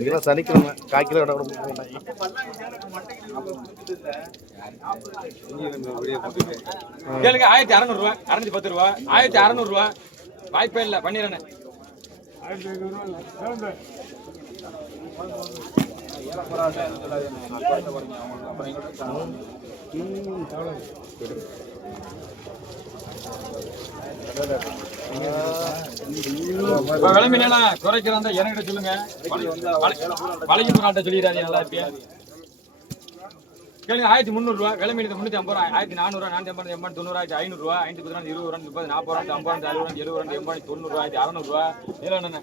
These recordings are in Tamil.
இதெல்லாம் சனிக்கிழமை காய்க்கில விட கேளுங்க 1600 ரூபா 210 ரூபா 1600 ரூபா வாய்ப்பே இல்லை பண்ணிடுறேன். விளம்பினா குறைக்கிறதா என்கிட்ட சொல்லுங்க. வளைக்கு போராட்ட சொல்லிடாதீங்க. நல்லா இருப்பியா கேளுங்க. 1300 ரூபா விளம்பி 350 ரூபா 1400 450 80 90 500 ரூபா 5 20 20 30 40 50 60 70 80 90 ரூபா 600 ரூபா. என்ன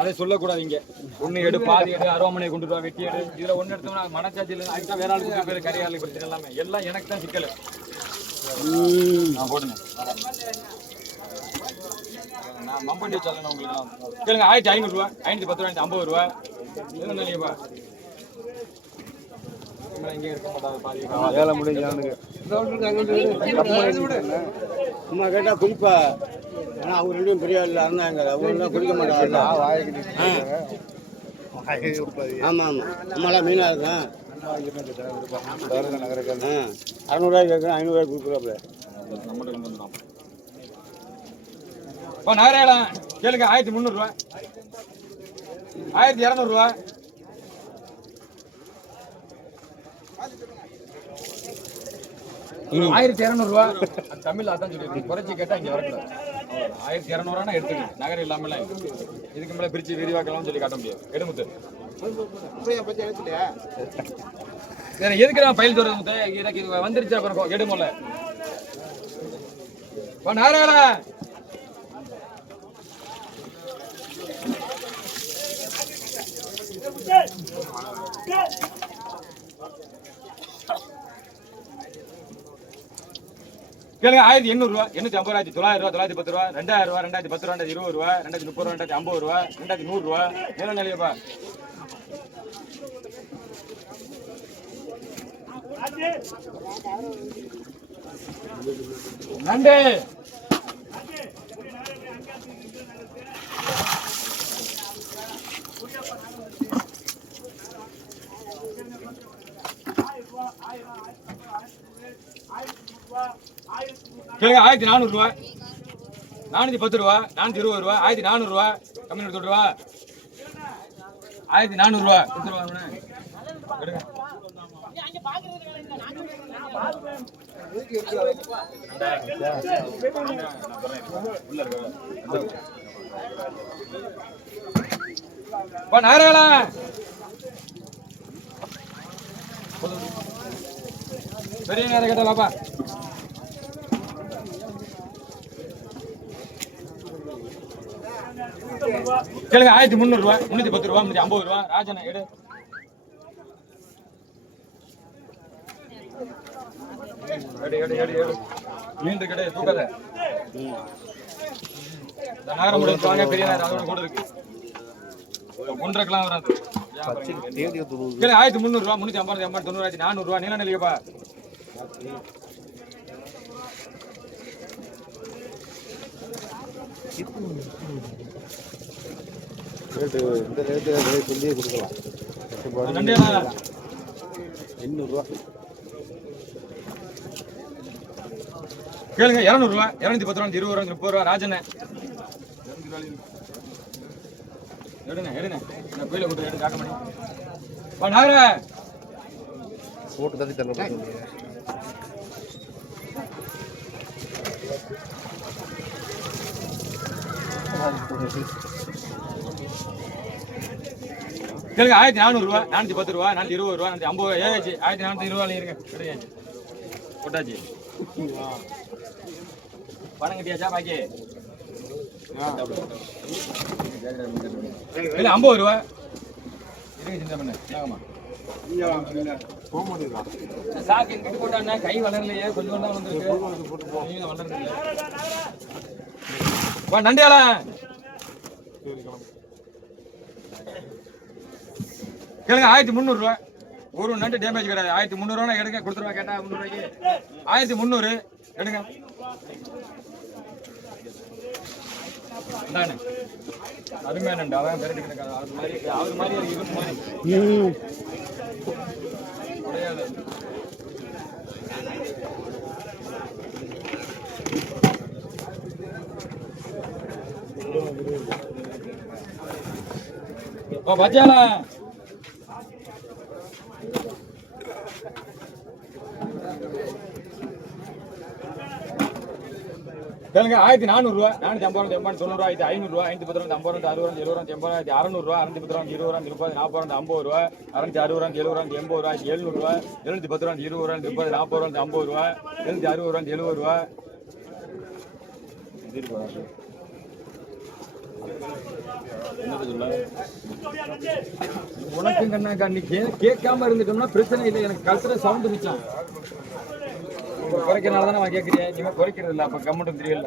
அதை சொல்லக்கூடாதீங்க. ஒண்ணு எடு பாதி எடு அருவாமனையை கொண்டு வா வெட்டி எடு. இதுல ஒண்ணு எடுத்தோம்னா மனச்சாட்சி இல்லை. அதுதான் வேற ஆளுக்கு பேர் கரையாளுக்கு பிரச்சனை எல்லாமே எல்லாம் எனக்கு தான் சிக்கல். நான் போடுங்க நான் மம்பண்டி சொல்லணும் உங்களுக்கு. கேளுங்க 1500 ரூபா 510 ரூபா 50 ரூபா. என்ன நினைப்பா இங்கே இருக்க மாட்டாது பாதி வேலை முடிஞ்சு சும்மா கேட்டா குறிப்பா. ஆனா அவங்க ரெண்டும் பெரிய இல்லை இருந்தாங்க. அவங்க குடிக்க மாட்டாங்க. ஆமா ஆமா நம்மளாம் மீனா இருக்கேன். 600 கேட்குறேன் 500 கொடுக்குறாப்புல. நகரம் கேளுங்க 1300 ரூபா 1200 ரூபா. ஒரு 1200 ரூபா தமிழ் அதான் சொல்லியிருக்கேன். குறைச்சி கேட்டா இங்க வரக்கூடாது. 1200 எடுத்துக்க நகரம் இல்லாமல இதுக்கு மேல பிரிச்சு விரிவாக்கலாம் சொல்லி காட்ட முடியாது. எடுமுத்து எதுக்கு நான் பயில் சொல்றது எனக்கு வந்துருச்சு. அப்புறம் எடுமோல நகரா கேளுங்க 1800 ரூபா 850 ரூபா 900 ரூபா 910 ரூபா 2000 ரூபா 2010 ரூபா 2020 ரூபா 2030 ரூபா 2050 ரூபா 2100 ரூபா. நேரம் நிலையப்பா நண்டு கேளுங்க 1400 ரூபா 410 ரூபா 420 ரூபா 1400 ரூபா. கம்மி எடுத்து ரூபா 1400 ரூபா கொடுத்துருவாங்க. நகரங்களா பெரிய நேரம் கேட்டா பாப்பா. கேளுங்க 1300 ரூபா 310 ரூபா 350 ரூபா. ராஜன எடு மீண்டு கடை தூக்காத. நகரம் முடிச்சு வாங்க. பெரிய நேரம் அதோட கூட இருக்கு. 1.5 வராது. 1300 ரூபா 350 80 90 400 ரூபா. நீல நிலையப்பா இந்த ரேட்டு சொல்லியே கொடுக்கலாம். 800 ரூபா கேளுங்க 200 ரூபா 210 ரூபா 20 ரூபா 30 ரூபா. ராஜன எடுங்க நான் கோயில கூட்டு எடுத்து காட்ட மாட்டேன். நகர போட்டு தள்ளி தள்ள கேளுங்க 1400 ரூபா 410 ரூபா 420 ரூபா 450 ஏச்சு 1420 ரூபாய் இருங்க. எடுங்க போட்டாச்சு. பணம் கட்டியாச்சா பாக்கி 50 ரூபா இருங்க. சின்ன பண்ண சாக்கு இங்கிட்டு போட்டாண்ணா கை வளரலையே கொஞ்சம் தான் வந்துருக்கு. வளர்ந்து நண்டியால கேளுங்க 1300 ரூபா. ஒரு நண்டு டேமேஜ் கிடையாது. 1300 ரூபா எடுங்க கொடுத்துருவா. கேட்டா 300 ரூபாய்க்கு 1300 எடுங்க. இந்தாண்ணே. அருமையானண்டா அவன் விரட்டி கிடக்காது அது மாதிரி அவர் மாதிரி ஒரு இரும்பு மாதிரி கிடையாது. பச்சானா கேளுங்க 1400 ரூபா 450 ரூபா 90 ரூபா 500 ரூபா 510 ரூபா 50 ரூபா 60 ரூபா 70 ரூபா 600 ரூபா 610 ரூபா 20 ரூபா 30 40 ரூபா 50 ரூபா 660 ரூபா 70 ரூபா 80 ரூபா 700 ரூபா 710 ரூபா 20 ரூபா 30 40 ரூபா 50 ரூபா 760 ரூபா 70 ரூபா உனக்கு கண்ணாக்கா நீ கேட்காம இருந்துட்டோம்னா பிரச்சனை இல்லை. எனக்கு கல்ச்சர சவுண்ட் இருந்துச்சான் குறைக்கிறனால தானே அவன் கேட்குறியா? நீங்க குறைக்கிறது இல்லை. அப்போ கம்மெண்ட்டும் தெரியல.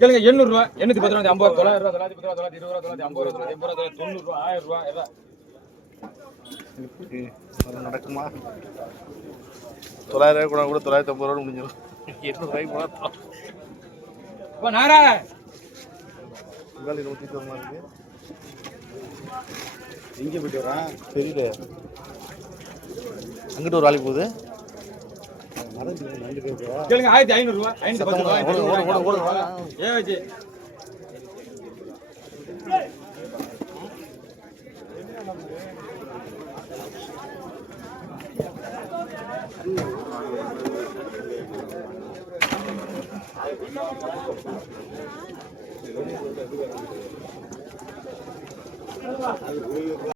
கேளுங்க 800 ரூபா 810 ரூபா 50 ரூபா 900 ரூபா 910 ரூபா 20 ரூபா 50 ரூபா 80 ரூபா 90 ரூபா 1000 ரூபா எதா அது நடக்குமா? 900 ரூபாய் கூட 950 ரூபா முடிஞ்சிடும். 800 ரூபாய்க்கு போனால் இப்போ நாரா உங்களால் 21 மாதிரி இருக்கு. எங்கே போயிட்டு வரான் தெரியல. அங்கிட்டு ஒரு வேலைக்கு போகுது. கேளுங்க 1500 ரூபா 510 ரூபா ஏ வச்சு